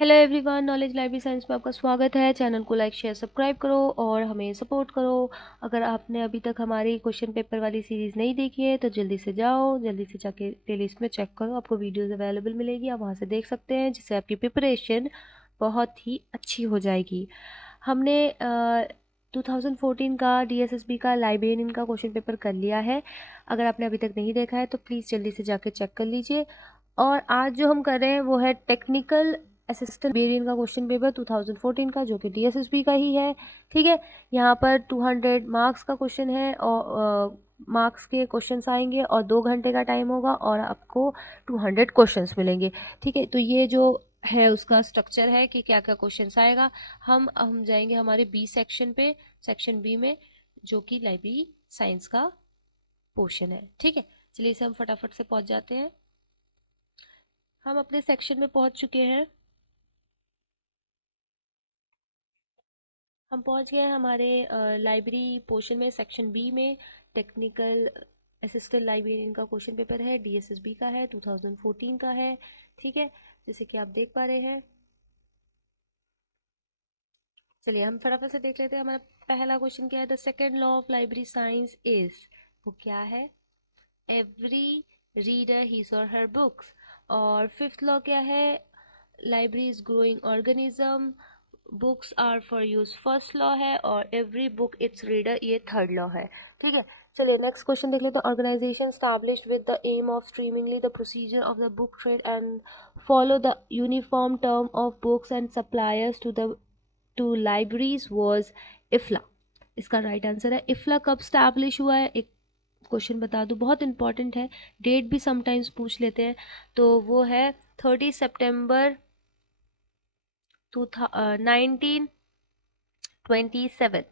Hello everyone, knowledge library science में आपका स्वागत है। चैनल को लाइक शेयर सब्सक्राइब करो और हमें सपोर्ट करो। अगर आपने अभी तक हमारी क्वेश्चन पेपर वाली सीरीज़ नहीं देखी है तो जल्दी से जाओ, जल्दी से जाके प्लेलिस्ट में चेक करो, आपको वीडियोस अवेलेबल मिलेगी, आप वहाँ से देख सकते हैं, जिससे आपकी प्रिपरेशन बहुत ही अच्छी हो जाएगी। हमने 2014 का DSSB का लाइब्रेरियन का क्वेश्चन पेपर कर लिया है। अगर आपने अभी तक नहीं देखा है तो प्लीज़ जल्दी से जाके चेक कर लीजिए। और आज जो हम कर रहे हैं वो है टेक्निकल असिस्टेंट लाइब्रेरियन का क्वेश्चन पेपर 2014 का, जो कि DSSB का ही है। ठीक है, यहाँ पर 200 मार्क्स का क्वेश्चन है और मार्क्स के क्वेश्चंस आएंगे और 2 घंटे का टाइम होगा और आपको 200 क्वेश्चंस मिलेंगे। ठीक है, तो ये जो है उसका स्ट्रक्चर है कि क्या क्या क्वेश्चंस आएगा। हम जाएंगे हमारे बी सेक्शन पे, सेक्शन बी में, जो कि लाइब्रेरी साइंस का पोर्शन है। ठीक है, चलिए इसे हम फटाफट से पहुंच जाते हैं। हम अपने सेक्शन में पहुंच चुके हैं। हम पहुंच गए हैं हमारे लाइब्रेरी पोर्शन में, सेक्शन बी में। टेक्निकल असिस्टेंट लाइब्रेरियन का क्वेश्चन पेपर है, DSSB का है, 2014 का है। ठीक है, जैसे कि आप देख पा रहे हैं। चलिए हम फटाफट से देख लेते हैं। हमारा पहला क्वेश्चन क्या है, the second law of library science is, वो क्या है? Every reader his or her books. और फिफ्थ लॉ क्या है? Library is growing organism, books are for use first law है, और एवरी बुक इट्स रीडर ये थर्ड लॉ है। ठीक है, चलिए नेक्स्ट क्वेश्चन देख लेते हैं। Organisation established with the aim of streamlining the procedure of the book trade and follow the uniform term of books and suppliers to libraries was IFLA. इसका right answer है इफ्ला। कब स्टैब्लिश हुआ है, एक question बता दूं, बहुत इंपॉर्टेंट है, डेट भी समटाइम्स पूछ लेते हैं। तो वो है 30 सितंबर 1927।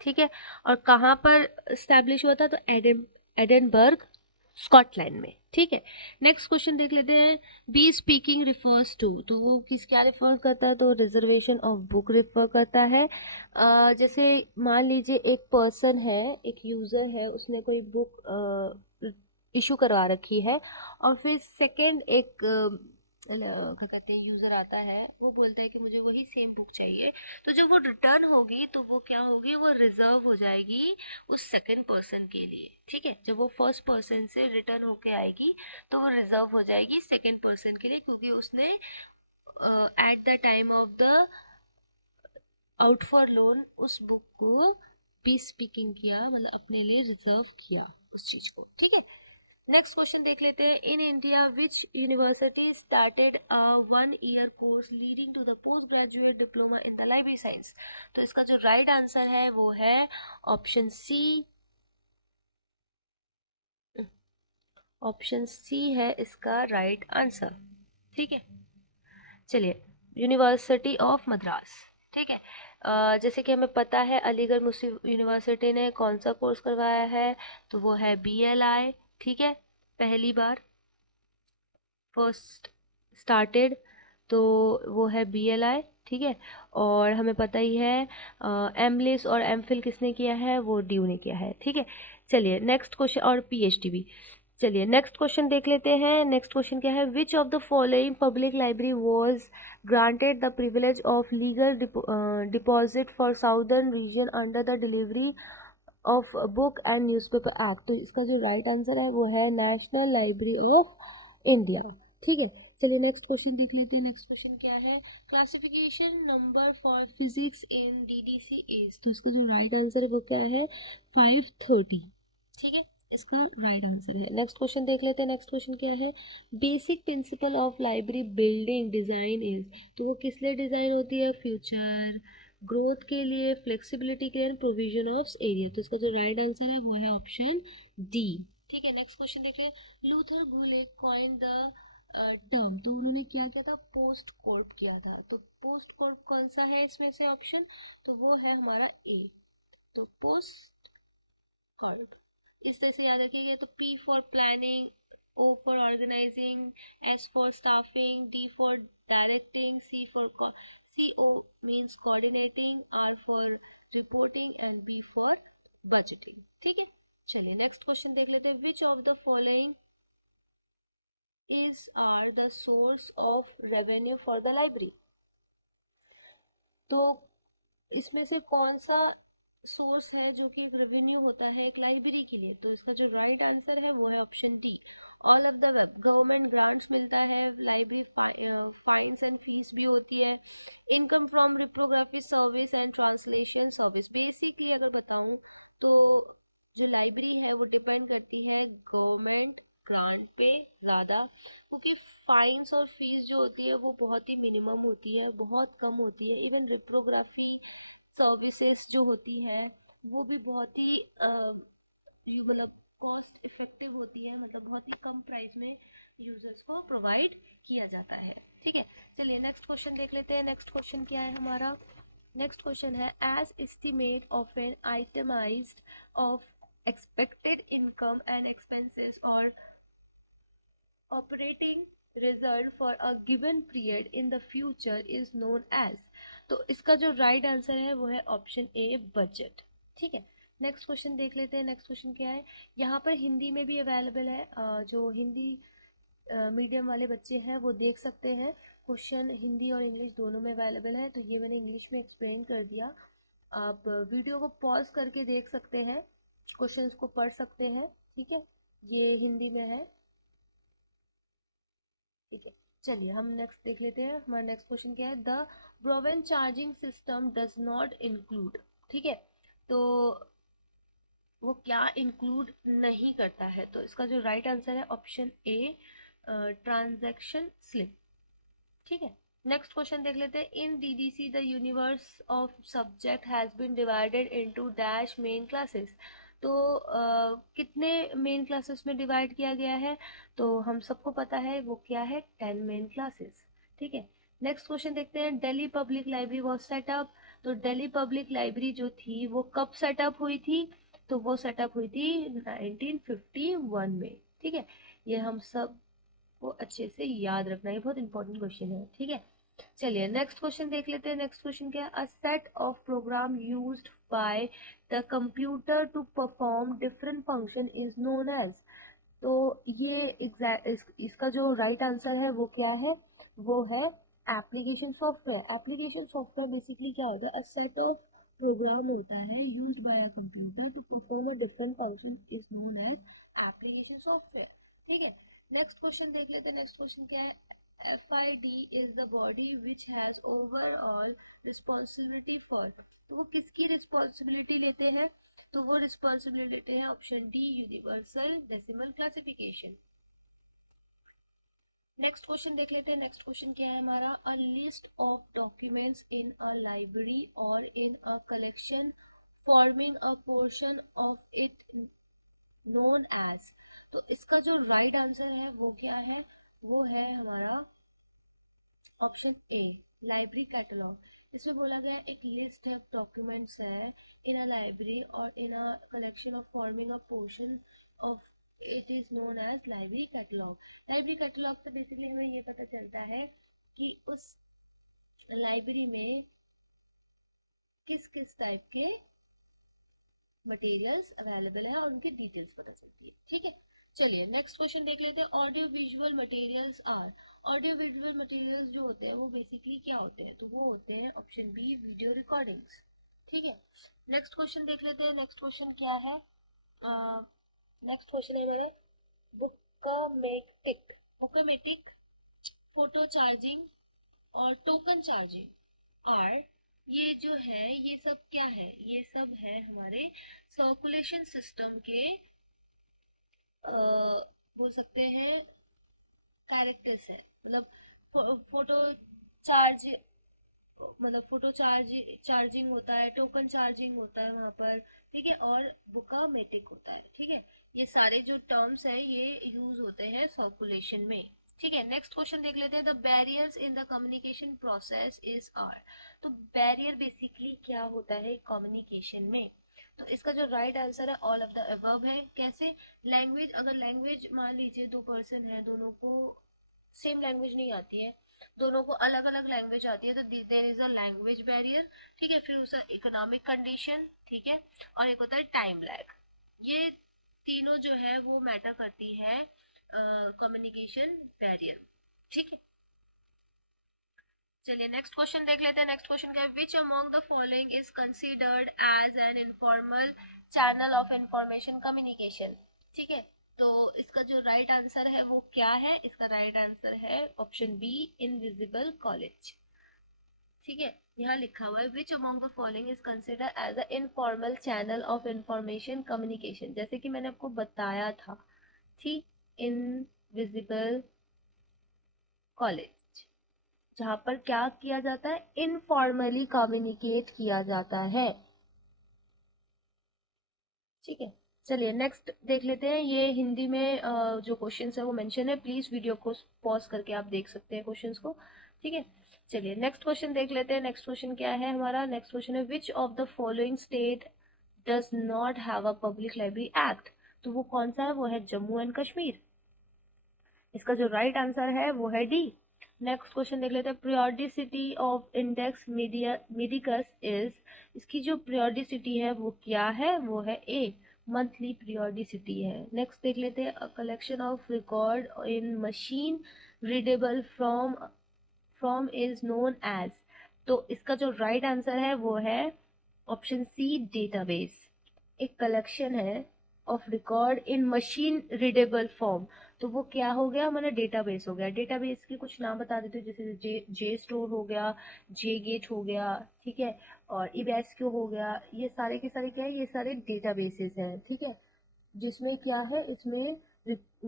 ठीक है, और कहाँ पर स्टैब्लिश हुआ था? तो एडनबर्ग, स्कॉटलैंड में। ठीक है, नेक्स्ट क्वेश्चन देख लेते हैं। बी स्पीकिंग रिफर्स टू, तो वो किस क्या रिफर करता है? तो रिजर्वेशन ऑफ बुक रिफर करता है। जैसे मान लीजिए एक पर्सन है, एक यूजर है, उसने कोई बुक इशू करवा रखी है, और फिर सेकंड एक क्या कहते हैं, यूजर आता है, वो बोलता है कि मुझे वही सेम बुक चाहिए। तो जब वो रिटर्न होगी तो वो क्या होगी? वो रिजर्व हो जाएगी उस सेकंड पर्सन के लिए। ठीक है, जब वो फर्स्ट पर्सन से रिटर्न होके आएगी तो वो रिजर्व हो जाएगी सेकंड पर्सन के लिए, क्योंकि उसने at the time of the out for loan उस बुक को भी स्पीकिंग किया, मतलब अपने लिए रिजर्व किया उस चीज को। ठीक है, नेक्स्ट क्वेश्चन देख लेते हैं। In India which university started a 1 year course leading to the post graduate diploma in the library science? तो इसका जो राइट आंसर है वो है ऑप्शन सी। ऑप्शन सी है इसका राइट आंसर। ठीक है, चलिए, यूनिवर्सिटी ऑफ मद्रास। ठीक है, जैसे कि हमें पता है अलीगढ़ मुस्लिम यूनिवर्सिटी ने कौन सा कोर्स करवाया है? तो वो है BLI। ठीक है, पहली बार फर्स्ट स्टार्टेड, तो वो है BLI। ठीक है, और हमें पता ही है एमलिस और एमफिल किसने किया है? वो ड्यू ने किया है। ठीक है, चलिए नेक्स्ट क्वेश्चन, और PhD भी। चलिए नेक्स्ट क्वेश्चन देख लेते हैं। नेक्स्ट क्वेश्चन क्या है? विच of the following public library was granted the privilege of legal deposit for southern region under the delivery of book and newspaper act? तो इसका जो राइट आंसर है वो है नेशनल लाइब्रेरी ऑफ इंडिया। ठीक है, चलिए नेक्स्ट क्वेश्चन देख लेते हैं। नेक्स्ट क्वेश्चन क्या है? Classification number for physics in DDC is, तो इसका जो राइट आंसर है वो क्या है? 530। ठीक है, इसका राइट आंसर है। नेक्स्ट क्वेश्चन देख लेते हैं। नेक्स्ट क्वेश्चन क्या है? Basic principle of library building design is, तो वो किस लिए डिजाइन होती है? फ्यूचर ग्रोथ के लिए, फ्लेक्सिबिलिटी के लिए, प्रोविजन ऑफ एरिया। तो इसका जो राइट आंसर है वो है ऑप्शन डी। ठीक है, नेक्स्ट क्वेश्चन देखते हैं। लूथर गुलेक कॉइन द टर्म, तो उन्होंने क्या किया था? पोस्ट कॉर्प किया था। तो पोस्ट कॉर्प कौन सा है इसमें से ऑप्शन? तो वो है हमारा ए, तो पोस्ट कॉर्प। इस तरह से याद रखिएगा। तो P for planning, O for organising, S for staffing, D for directing, CO means coordinating, R for reporting and B for budgeting. ठीक है, चलिए नेक्स्ट क्वेश्चन देख लेते हैं। Which of the following is are the source of revenue for the library? तो इसमें से कौन सा सोर्स है जो कि रेवेन्यू होता है एक लाइब्रेरी के लिए? तो इसका जो राइट आंसर है वो है option D, all of the web. Government grants मिलता है, लाइब्रेरी फाइन्स एंड फीस भी होती है, income from reprography service and translation service. Basically अगर बताऊं तो जो लाइब्रेरी है वो डिपेंड करती है गवर्नमेंट ग्रांट पे ज्यादा, क्योंकि फाइन्स और फीस जो होती है वो बहुत ही मिनिमम होती है, बहुत कम होती है। इवन रिप्रोग्राफी सर्विसेज जो होती है वो भी बहुत ही मतलब कॉस्ट इफेक्टिव होती है, मतलब बहुत ही कम प्राइस में यूजर्स को प्रोवाइड किया जाता है। ठीक है, चलिए नेक्स्ट क्वेश्चन देख लेते हैं। नेक्स्ट क्वेश्चन क्या है हमारा? नेक्स्ट क्वेश्चन है as estimate of an itemised of expected income and expenses or operating result for a given period in the future is known as। तो इसका जो राइट आंसर है वो है ऑप्शन ए, बजट। ठीक है, नेक्स्ट क्वेश्चन देख लेते हैं। नेक्स्ट क्वेश्चन क्या है? यहाँ पर हिंदी में भी अवेलेबल है, जो हिंदी मीडियम वाले बच्चे हैं वो देख सकते हैं। क्वेश्चन हिंदी और इंग्लिश दोनों में अवेलेबल है, तो ये मैंने इंग्लिश में एक्सप्लेन कर दिया। आप वीडियो को पॉज करके देख सकते हैं, क्वेश्चंस को पढ़ सकते हैं। ठीक है, ये हिंदी में है। ठीक है, चलिए हम नेक्स्ट देख लेते हैं। हमारा नेक्स्ट क्वेश्चन क्या है? The Browne charging system does not include. ठीक है, तो वो क्या इंक्लूड नहीं करता है? तो इसका जो राइट आंसर है ऑप्शन ए, ट्रांजैक्शन स्लिप। ठीक है, नेक्स्ट क्वेश्चन देख लेते हैं। In DDC the universe of subject has been divided into dash main classes. तो कितने मेन क्लासेस में डिवाइड किया गया है? तो हम सबको पता है वो क्या है, 10 मेन क्लासेस। ठीक है, नेक्स्ट क्वेश्चन देखते हैं। Delhi public library was setup. तो दिल्ली पब्लिक लाइब्रेरी जो थी वो कब सेटअप हुई थी? तो वो सेटअप हुई थी 1951 में। ठीक है, ये हम सब को अच्छे से याद रखना, ये बहुत इंपॉर्टेंट क्वेश्चन है। ठीक है, चलिए नेक्स्ट क्वेश्चन देख लेते हैं। नेक्स्ट क्वेश्चन क्या है? A set of program used by the computer to perform different function is known as. तो ये इसका जो राइट आंसर है वो क्या है? वो है application software. Application software basically क्या होता है? अ सेट ऑफ प्रोग्राम होता है used by a computer to perform a different function is known as application software. ठीक है, नेक्स्ट क्वेश्चन देख लेते हैं। नेक्स्ट क्वेश्चन क्या है? FID is the body which has overall responsibility for। तो वो किसकी रिस्पॉन्सिबिलिटी लेते हैं? तो वो रिस्पॉन्सिबिलिटी लेते हैं option D, universal decimal classification. Next question देख लेते हैं। नेक्स्ट क्वेश्चन क्या है हमारा? A list of documents in a library or in a collection forming a portion of it known as. तो इसका जो राइट आंसर है वो क्या है? वो है हमारा ऑप्शन ए, लाइब्रेरी कैटलॉग। इसमें बोला गया एक लिस्ट ऑफ डॉक्यूमेंट्स है इन a library or in a collection of forming a portion of it is known as library catalogue. Library catalogue से बेसिकली हमें ये पता चलता है कि उस लाइब्रेरी में किस किस टाइप के मटेरियल्स अवेलेबल है और उनकी डिटेल्स पता चलती है। ठीक है, चलिए नेक्स्ट क्वेश्चन देख लेते हैं। Audio visual materials are. Audio visual materials जो होते हैं वो बेसिकली क्या होते हैं? तो वो होते हैं ऑप्शन बी, वीडियो रिकॉर्डिंग्स। ठीक है, नेक्स्ट क्वेश्चन देख लेते हैं। नेक्स्ट क्वेश्चन क्या है? नेक्स्ट क्वेश्चन है मेरे, बुकमेटिक। बुकमेटिक, फोटो चार्जिंग और टोकन चार्जिंग आर, ये जो है ये सब क्या है? ये सब है हमारे सर्कुलेशन सिस्टम के बोल सकते हैं कैरेक्टर्स है। मतलब फोटो चार्ज, मतलब फोटो चार्जिंग होता है, टोकन चार्जिंग होता है वहां पर। ठीक है, और बुकामेटिक होता है। ठीक है, ये सारे जो टर्म्स है ये यूज होते हैं सर्कुलेशन में। ठीक है, नेक्स्ट क्वेश्चन देख लेते हैं। The barriers in the communication process is are. तो बैरियर बेसिकली क्या होता है कम्युनिकेशन में? तो इसका जो राइट आंसर है ऑल ऑफ द अबव है। कैसे? लैंग्वेज, अगर लैंग्वेज मान लीजिए दो पर्सन है, दोनों को सेम लैंग्वेज नहीं आती है, दोनों को अलग अलग लैंग्वेज आती है, तो there is a language barrier. ठीक है, फिर उसका इकोनॉमिक कंडीशन, ठीक है, और एक होता है टाइम लैग। ये तीनों जो है वो मैटर करती है कम्युनिकेशन बैरियर। ठीक है, चलिए नेक्स्ट क्वेश्चन देख लेते हैं। नेक्स्ट क्वेश्चन क्या है, which among the following is considered as an informal channel of information communication. ठीक है, तो इसका जो राइट आंसर है वो क्या है, इसका राइट आंसर है ऑप्शन बी, इनविजिबल कॉलेज। ठीक है, यहाँ लिखा हुआ है which among the following is consider as a informal channel of information communication, जैसे कि मैंने आपको बताया था। ठीक, इनविजिबल कॉलेज, जहां पर क्या किया जाता है, इनफॉर्मली कम्युनिकेट किया जाता है। ठीक है, चलिए नेक्स्ट देख लेते हैं। ये हिंदी में जो क्वेश्चंस है वो मेंशन है, प्लीज वीडियो को पॉज करके आप देख सकते हैं क्वेश्चंस को। ठीक है, चलिए नेक्स्ट क्वेश्चन देख लेते हैं। नेक्स्ट क्वेश्चन क्या है हमारा, नेक्स्ट क्वेश्चन है विच of the following state does not have a public library act. तो वो कौन सा है, वो है जम्मू एंड कश्मीर। इसका जो राइट आंसर है वो है डी। नेक्स्ट क्वेश्चन देख लेते हैं, periodicity of index media medicus is, इसकी जो पीरियोडिसिटी है वो क्या है, वो है ए, मंथली पीरियोडिसिटी है। नेक्स्ट देख लेते हैं, a collection of record in machine readable from is known as. तो इसका जो राइट आंसर है वो है ऑप्शन सी, डेटाबेस। एक कलेक्शन है of record in machine readable form, तो वो क्या हो गया हमारा, डेटाबेस हो गया। डेटाबेस के कुछ नाम बता देते हो, जैसे जे स्टोर हो गया, जे गेट हो गया, ठीक है, और इबेस्को हो गया। ये सारे के सारे क्या है, ये सारे डेटाबेसेस हैं। ठीक है, जिसमें क्या है, इसमें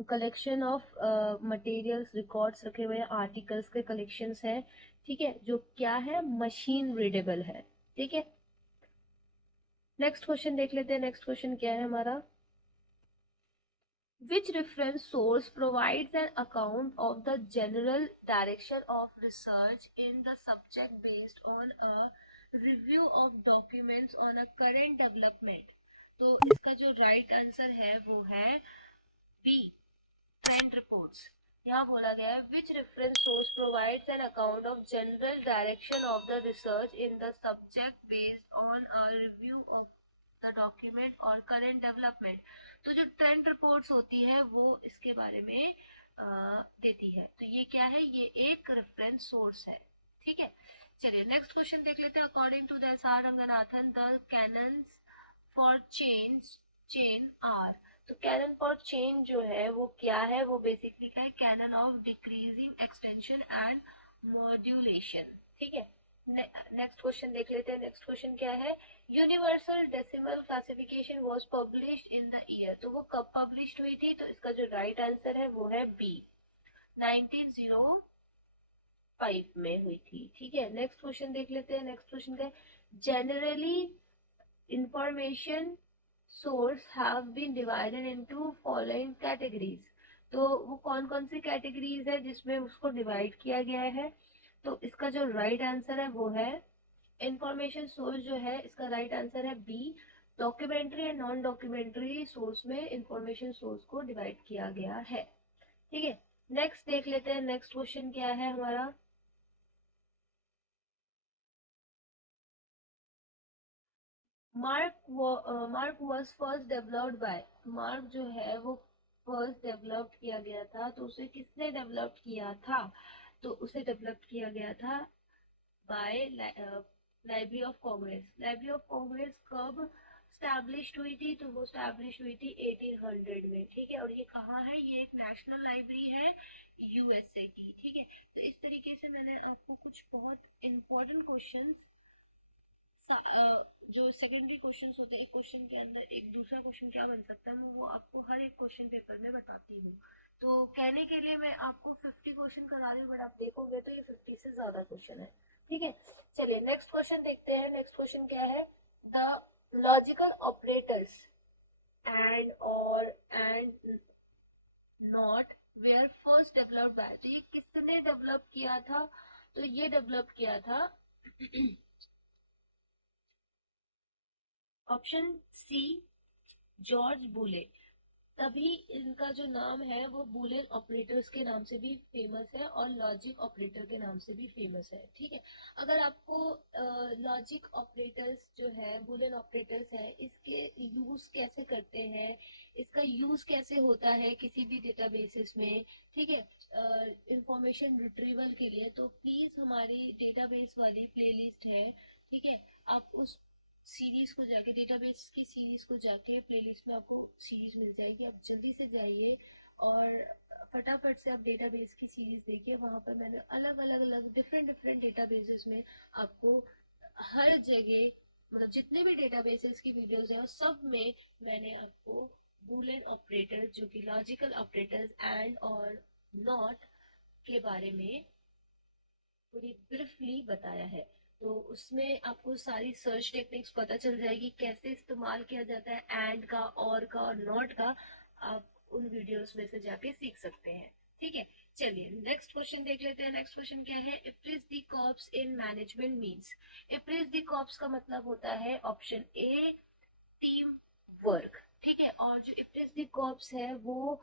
कलेक्शन ऑफ मटेरियल्स, रिकॉर्ड्स रखे हुए हैं, आर्टिकल्स के कलेक्शंस है। ठीक है, जो क्या है, मशीन रीडेबल है। ठीक है, नेक्स्ट क्वेश्चन देख लेते हैं। नेक्स्ट क्वेश्चन क्या है हमारा, which reference source provides an account of the general direction of research in the subject based on a review of documents on a current development। तो इसका जो राइट आंसर है वो है बी, ट्रेंड रिपोर्ट्स। यहाँ बोला गया है which reference source provides an account of general direction of the research in the subject based on a review of the document और करंट डेवलपमेंट। तो जो ट्रेंड रिपोर्ट्स होती है वो इसके बारे में देती है। तो ये क्या है, ये एक रेफरेंस सोर्स है। ठीक है, चलिए नेक्स्ट क्वेश्चन देख लेते हैं। According to the S R. Ranganathan, the canons for chain are. तो कैनन फॉर चेन जो है वो क्या है, वो बेसिकली क्या है, canon of decreasing extension and modulation. ठीक है, नेक्स्ट क्वेश्चन देख लेते हैं। नेक्स्ट क्वेश्चन क्या है, universal decimal classification was published in the year. तो वो कब पब्लिश्ड हुई थी, तो इसका जो राइट आंसर है वो है बी, 1905 में हुई थी। ठीक है, नेक्स्ट क्वेश्चन देख लेते हैं। नेक्स्ट क्वेश्चन क्या है, generally information source have been divided into following categories। तो वो कौन कौन सी कैटेगरीज है जिसमें उसको डिवाइड किया गया है, तो इसका जो राइट आंसर है वो है, इंफॉर्मेशन सोर्स जो है इसका राइट आंसर है B, documentary and non documentary source में इंफॉर्मेशन सोर्स को डिवाइड किया गया है। ठीक है, नेक्स्ट देख लेते हैं। नेक्स्ट क्वेश्चन क्या है हमारा, mark was first developed bye, mark जो है वो फर्स्ट डेवलप्ड किया गया था, तो उसे किसने डेवलप्ड किया था, तो उसे डेवलप्ड किया गया था by library of congress. Library of congress कब स्टैब्लिश्ड हुई थी, तो वो स्टैब्लिश हुई थी 1800 में। ठीक है, और ये कहाँ है, ये एक नेशनल लाइब्रेरी है यूएसए की। ठीक है, तो इस तरीके से मैंने आपको कुछ बहुत इंपॉर्टेंट क्वेश्चंस, जो सेकेंडरी क्वेश्चंस होते हैं, एक क्वेश्चन के अंदर एक दूसरा क्वेश्चन क्या बन सकता है, मैं वो आपको हर एक क्वेश्चन पेपर में बताती हूँ। तो कहने के लिए मैं आपको 50 क्वेश्चन करा रही हूँ, बट आप देखोगे तो ये 50 से ज्यादा क्वेश्चन है। ठीक है, चलिए नेक्स्ट क्वेश्चन देखते हैं। नेक्स्ट क्वेश्चन क्या है, the logical operators and or and not were first developed by. तो ये किसने डेवलप किया था, तो ये डेवलप किया था ऑप्शन सी, जॉर्ज बुले। तभी इनका जो नाम है वो बूलियन ऑपरेटर्स के नाम से भी फेमस है और लॉजिक ऑपरेटर के नाम से भी फेमस है। ठीक है, अगर आपको लॉजिक ऑपरेटर्स जो है बूलियन ऑपरेटर्स है इसके यूज कैसे करते हैं, इसका यूज कैसे होता है किसी भी डेटाबेसेस में, ठीक है, इंफॉर्मेशन रिट्रीवल के लिए, तो प्लीज हमारी डेटाबेस वाली प्लेलिस्ट है, ठीक है, आप उस सीरीज को जाके डेटाबेस की सीरीज को जाके प्लेलिस्ट में आपको सीरीज मिल जाएगी, आप जल्दी से जाइए और फटाफट से आप डेटाबेस की सीरीज देखिए। वहां पर मैंने अलग अलग अलग डिफरेंट डिफरेंट डेटाबेसेस में आपको हर जगह, मतलब जितने भी डेटाबेसेस की वीडियोस है सब में मैंने आपको बूलियन ऑपरेटर जो कि लॉजिकल ऑपरेटर्स एंड और नॉट के बारे में पूरी ब्रीफली बताया है। तो उसमें आपको सारी सर्च टेक्निक्स पता चल जाएगी, कैसे इस्तेमाल किया जाता है एंड का, और का और नॉट का, आप उन वीडियोस में से जाके सीख सकते हैं। ठीक है, चलिए नेक्स्ट क्वेश्चन देख लेते हैं। नेक्स्ट क्वेश्चन क्या है, esprit de corps in management means. Esprit de corps का मतलब होता है ऑप्शन ए टीम वर्क। ठीक है, और जो इप्रिस द कॉर्प्स है वो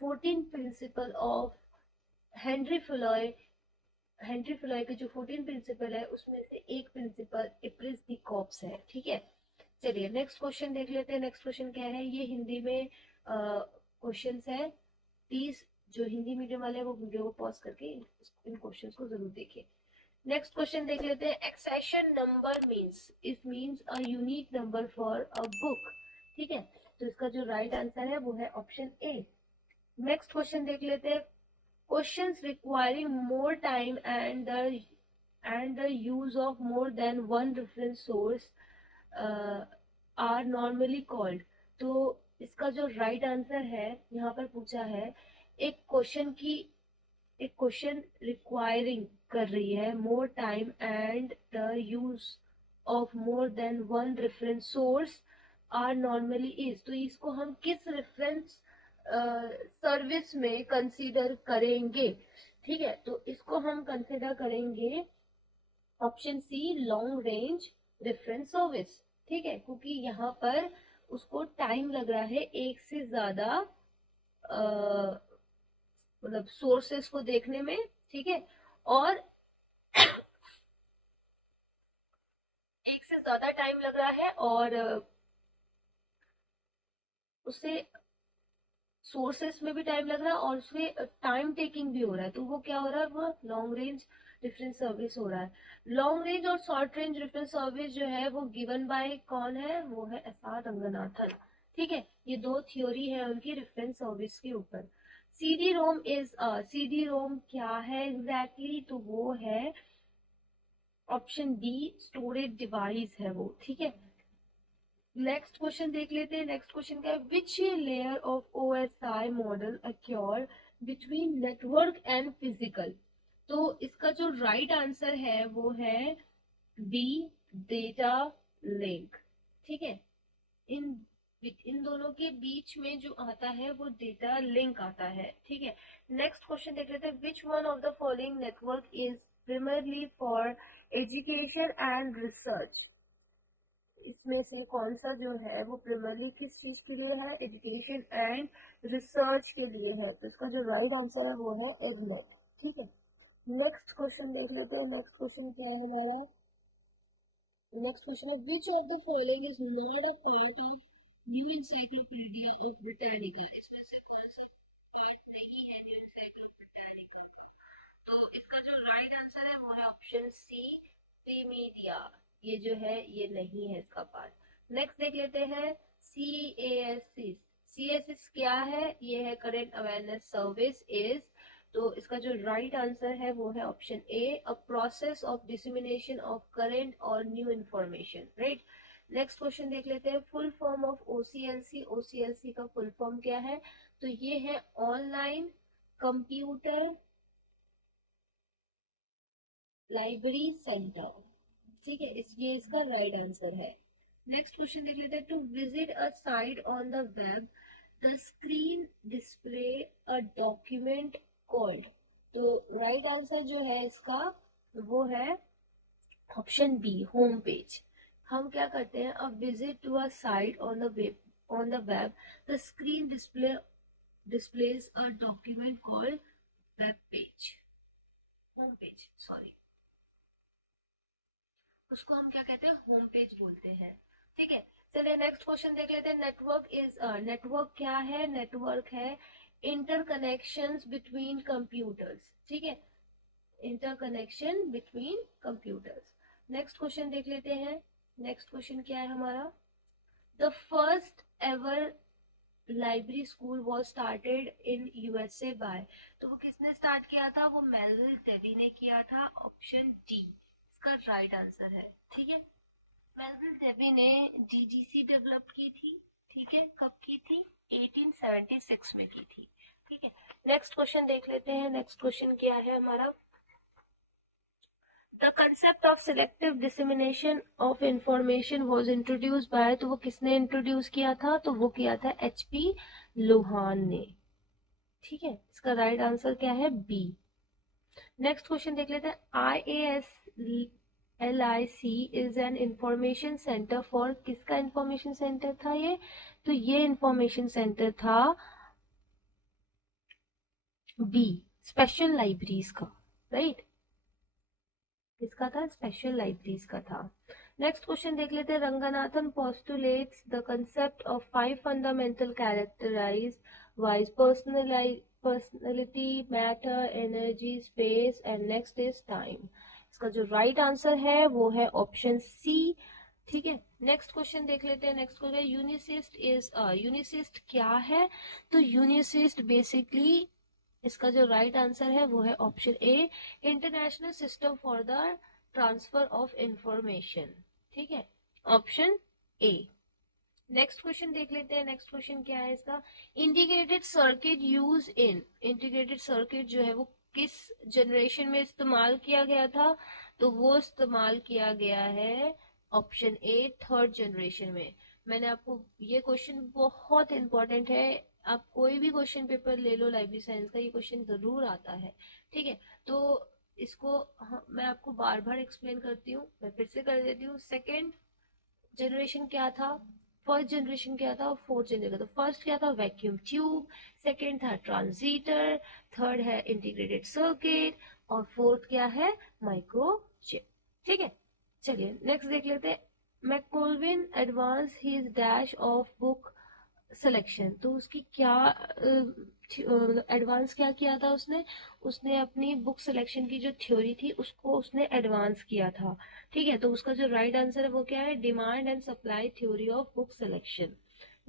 14 प्रिंसिपल ऑफ हेनरी फ्लॉय हेनरी फ्लॉय के जो 14 प्रिंसिपल है उसमें से एक प्रिंसिपल इप्रिस दी कॉर्प्स है। ठीक है, चलिए नेक्स्ट क्वेश्चन देख लेते हैं। नेक्स्ट क्वेश्चन क्या है, ये हिंदी में क्वेश्चंस है, प्लीज जो हिंदी मीडियम वाले हैं वो वीडियो को पॉज करके इन क्वेश्चंस को जरूर देखिए। नेक्स्ट क्वेश्चन देख लेते हैं, accession number means, it means a unique number for a book. ठीक है, तो इसका जो राइट आंसर है वो है ऑप्शन ए। नेक्स्ट क्वेश्चन देख लेते हैं, questions requiring more time and the use of more than one reference source uh, are normally called। तो इसका जो राइट आंसर है यहाँ पर पूछा है, एक क्वेश्चन की एक क्वेश्चन रिक्वायरिंग कर रही है more time and the use of more than one reference source are normally is, तो इसको हम किस रेफरेंस सर्विस में कंसीडर करेंगे। ठीक है, तो इसको हम कंसीडर करेंगे option C long range reference service. ठीक है, क्योंकि यहाँ पर उसको टाइम लग रहा है एक से ज्यादा मतलब सोर्सेस को देखने में। ठीक है, और एक से ज्यादा टाइम लग रहा है और उससे सोर्सेस में भी टाइम लग रहा है और उसमें टाइम टेकिंग भी हो रहा है, तो वो क्या हो रहा है, वो लॉन्ग रेंज रेफरेंस सर्विस हो रहा है। लॉन्ग रेंज और शॉर्ट रेंज रेफरेंस सर्विस जो है वो गिवन बाय कौन है, वो है एस.आर. रंगनाथन। ठीक है, ये दो थ्योरी है उनकी रेफरेंस सर्विस के ऊपर। CD ROM is CD ROM क्या है एग्जैक्टली exactly? तो वो है ऑप्शन डी, स्टोरेज डिवाइस है वो। ठीक है, नेक्स्ट क्वेश्चन देख लेते हैं। नेक्स्ट क्वेश्चन का है, which layer of OSI model acquire between network and physical. तो इसका जो राइट आंसर है वो है बी, डेटा लिंक। ठीक है, इन इन दोनों के बीच में जो आता है वो डेटा लिंक आता है। ठीक है, नेक्स्ट क्वेश्चन देख लेते हैं, which one of the following network is primarily for education and research. इसमें से कौन सा जो है वो प्राइमरली किस चीज के लिए है, एजुकेशन एंड रिसर्च के लिए है, तो इसका जो राइट आंसर है वो है एग्नेट। ठीक है, नेक्स्ट क्वेश्चन देख लेते हैं। नेक्स्ट क्वेश्चन क्या है हमारा, नेक्स्ट क्वेश्चन है, विच of the following is not a part of new encyclopedia of Britannica. इसमें से कौन सा पार्ट नहीं है न्यू encyclopedia, तो इसका जो राइट आंसर है वो है ऑप्शन सी, प्रीमीडिया। ये जो है ये नहीं है इसका पार्ट। नेक्स्ट देख लेते हैं, CASS। CASS क्या है, ये है करंट अवेयरनेस सर्विस इज, तो इसका जो राइट आंसर है वो है option A, a process of dissemination of current और new information. Right, next question देख लेते हैं, full form of OCLC। OCLC का फुल फॉर्म क्या है, तो ये है ऑनलाइन कंप्यूटर लाइब्रेरी सेंटर। ठीक है, ये इसका राइट आंसर है। नेक्स्ट क्वेश्चन देख लेते हैं, to visit a site on the web the screen display a document called. तो राइट आंसर जो है इसका वो है ऑप्शन बी, होम पेज। हम क्या करते हैं, अब visit to a site on the web on the web, the screen displays a document called web page, home page, sorry, उसको हम क्या कहते हैं, होम पेज बोलते हैं। ठीक है, चलिए नेक्स्ट क्वेश्चन देख लेते हैं। नेटवर्क क्या है? नेटवर्क है इंटरकनेक्शंस बिटवीन कंप्यूटर्स। ठीक है, interconnection between computers. Next question देख लेते हैं। नेक्स्ट क्वेश्चन क्या है हमारा? The first ever library school was started in USA by, तो वो किसने स्टार्ट किया था? वो मेलविल डेवी ने किया था। ऑप्शन डी इसका राइट आंसर है। ठीक है, मेलविल डेवी ने डीडीसी डेवलप की थी। ठीक है, कब की थी? 1876 में की थी। ठीक है, नेक्स्ट क्वेश्चन देख लेते हैं। नेक्स्ट क्वेश्चन क्या है हमारा? The concept of selective dissemination of information was introduce by, तो वो किसने इंट्रोड्यूस किया था? तो वो किया था HP लोहान ने। ठीक है, इसका राइट आंसर क्या है? बी। नेक्स्ट क्वेश्चन देख लेते हैं। IASLIC is an information centre for, किसका इंफॉर्मेशन सेंटर था ये? तो ये इंफॉर्मेशन सेंटर था बी, स्पेशल लाइब्रेरीज का। राइट, किसका था? स्पेशल लाइब्रेरीज का था। नेक्स्ट क्वेश्चन देख लेते हैं। Ranganathan postulates the concept of 5 fundamental characterise wise personality, matter, energy, space and next is time. इसका जो राइट आंसर है वो है ऑप्शन सी। ठीक है, नेक्स्ट क्वेश्चन देख लेते हैं। नेक्स्ट क्वेश्चन, यूनिसिस्ट क्या है? तो यूनिसिस्ट बेसिकली, इसका जो राइट आंसर है वो है option A, international system for the transfer of information. ठीक है, ऑप्शन ए। नेक्स्ट क्वेश्चन देख लेते हैं। नेक्स्ट क्वेश्चन क्या है इसका? Integrated circuit use in, integrated circuit जो है वो किस जनरेशन में इस्तेमाल किया गया था? तो वो इस्तेमाल किया गया है ऑप्शन ए, थर्ड जनरेशन में। मैंने आपको, ये क्वेश्चन बहुत इंपॉर्टेंट है, आप कोई भी क्वेश्चन पेपर ले लो लाइब्रेरी साइंस का, ये क्वेश्चन जरूर आता है। ठीक है, तो इसको मैं आपको बार बार एक्सप्लेन करती हूँ, मैं फिर से कर देती हूँ। सेकेंड जनरेशन क्या था, फर्स्ट जनरेशन क्या था और फोर्थ जनरेशन। तो फर्स्ट क्या था? Vacuum tube. सेकेंड था ट्रांजिटर। थर्ड है इंटीग्रेटेड सर्किट। और फोर्थ क्या है? माइक्रोचिप। ठीक है, चलिए नेक्स्ट देख लेते हैं। McColvin advance his dash of book selection, तो उसकी क्या एडवांस क्या किया था उसने? उसने अपनी बुक सिलेक्शन की जो थ्योरी थी उसको उसने एडवांस किया था। ठीक है, तो उसका जो राइट आंसर है वो क्या है? Demand and supply theory of book selection.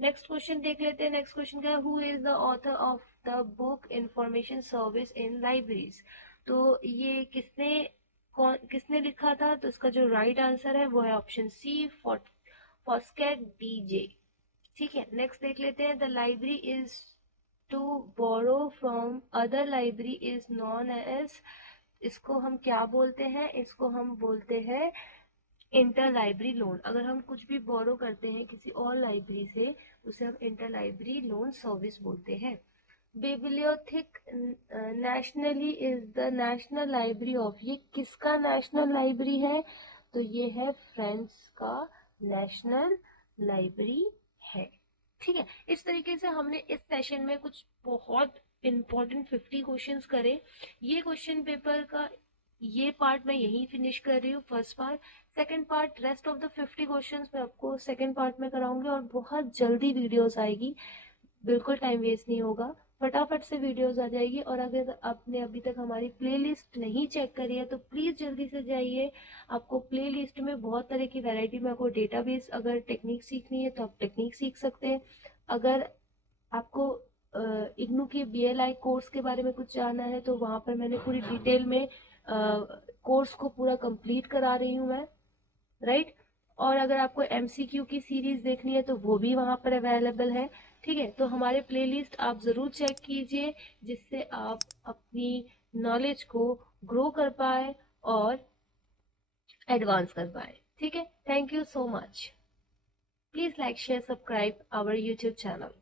Next question देख लेते हैं। नेक्स्ट क्वेश्चन क्या है? Who is the author of the book information service in libraries, तो ये किसने लिखा था? तो इसका जो राइट आंसर है वो है ऑप्शन सी, फॉस्केट डीजे। ठीक है, नेक्स्ट देख लेते हैं। The library is to borrow from other library is known as, इसको हम क्या बोलते हैं? इसको हम बोलते हैं इंटर लाइब्रेरी लोन। अगर हम कुछ भी बोरो करते हैं किसी और लाइब्रेरी से, उसे हम इंटर लाइब्रेरी लोन सर्विस बोलते हैं। Bibliotheque Nationale is the national library of, ये किसका नेशनल लाइब्रेरी है? तो ये है फ्रांस का नेशनल लाइब्रेरी है। ठीक है, इस तरीके से हमने इस सेशन में कुछ बहुत इंपॉर्टेंट 50 क्वेश्चंस करे। ये क्वेश्चन पेपर का ये पार्ट मैं यही फिनिश कर रही हूँ, first part. Second part, rest of the 50 questions मैं आपको सेकंड पार्ट में कराऊंगी और बहुत जल्दी वीडियोस आएगी, बिल्कुल टाइम वेस्ट नहीं होगा, फटाफट से वीडियोस आ जाएगी। और अगर आपने अभी तक हमारी प्लेलिस्ट नहीं चेक करी है तो प्लीज जल्दी से जाइए, आपको प्लेलिस्ट में बहुत तरह की वैरायटी में, आपको डेटाबेस अगर टेक्निक सीखनी है तो आप टेक्निक सीख सकते हैं। अगर आपको इग्नू की BLI कोर्स के बारे में कुछ जानना है तो वहां पर मैंने पूरी डिटेल में कोर्स को पूरा कंप्लीट करा रही हूँ मैं। राइट, और अगर आपको MCQ की सीरीज देखनी है तो वो भी वहां पर अवेलेबल है। ठीक है, तो हमारे प्लेलिस्ट आप जरूर चेक कीजिए, जिससे आप अपनी नॉलेज को ग्रो कर पाए और एडवांस कर पाए। ठीक है, thank you so much. Please like, share, subscribe our YouTube channel.